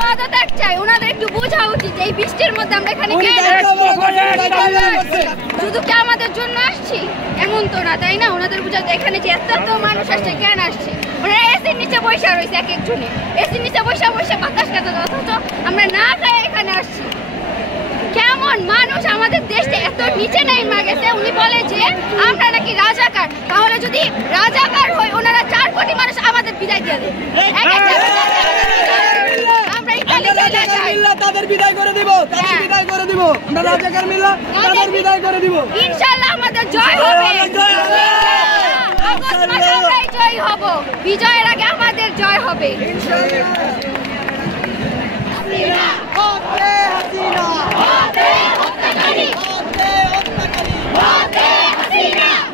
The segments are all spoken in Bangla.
পদত্যাগ চাই। ওনাদের একটু বোঝা উচিত এই বৃষ্টির মধ্যে আমরা এখানে শুধু কি আমাদের জন্য আসছি এমন তো না, তাই না? ওনাদের বোঝা এখানে যে এত মানুষ আসছে কেন আসছে? ওনারা এসির নিচে বসে রয়েছে, এক একজনে এসির নিচে বসে বসে বাতাস খেতে, অথচ আমরা না খাই এখানে আসছি। কেমন মানুষ আমাদের দেশে এত নিচে নেমে গেছে। উনি বলে যে আমরা নাকি রাজাকার, তাহলে যদি রাজাকার হয় ওনারা 4 কোটি মানুষ আমাদের বিদায় দিয়ে দেয়। আমরা তাদের বিদায় করে দিব, তাদের বিদায় করে দিব। আমরা রাজাকার মিল্লা তাদের বিদায় করে দিব। ইনশাআল্লাহ আমাদের জয় হবে, আগস্ট মাসে আমরাই জয় হব। বিজয়ের আগে আমাদের জয় হবে ইনশাআল্লাহ। হাসিনা হতে, হাসিনা হতে, হত্যাকারী হতে, হত্যাকারী হতে,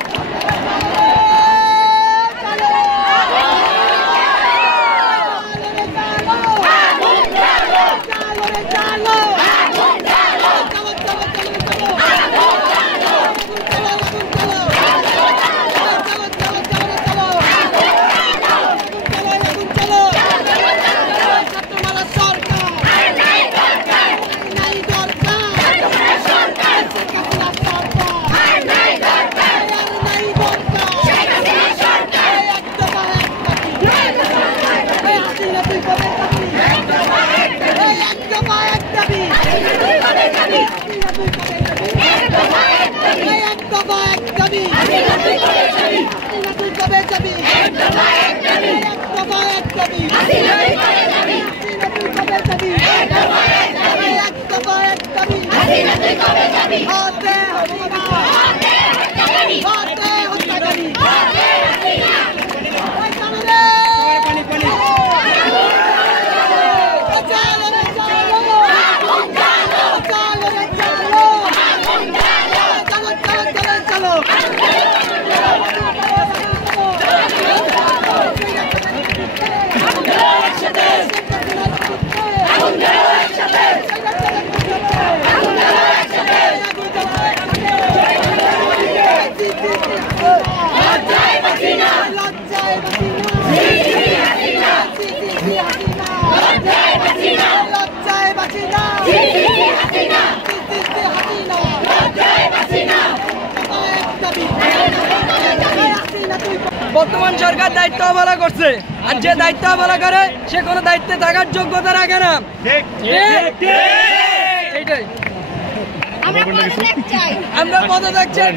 হাসিনা বর্তমান সরকার দায়িত্ব অবহেলা করছে, আর যে দায়িত্ব অবহেলা করে সে কোনো দায়িত্বে থাকার যোগ্যতা রাখে না। এইটাই আমরা পদত্যাগ চাই।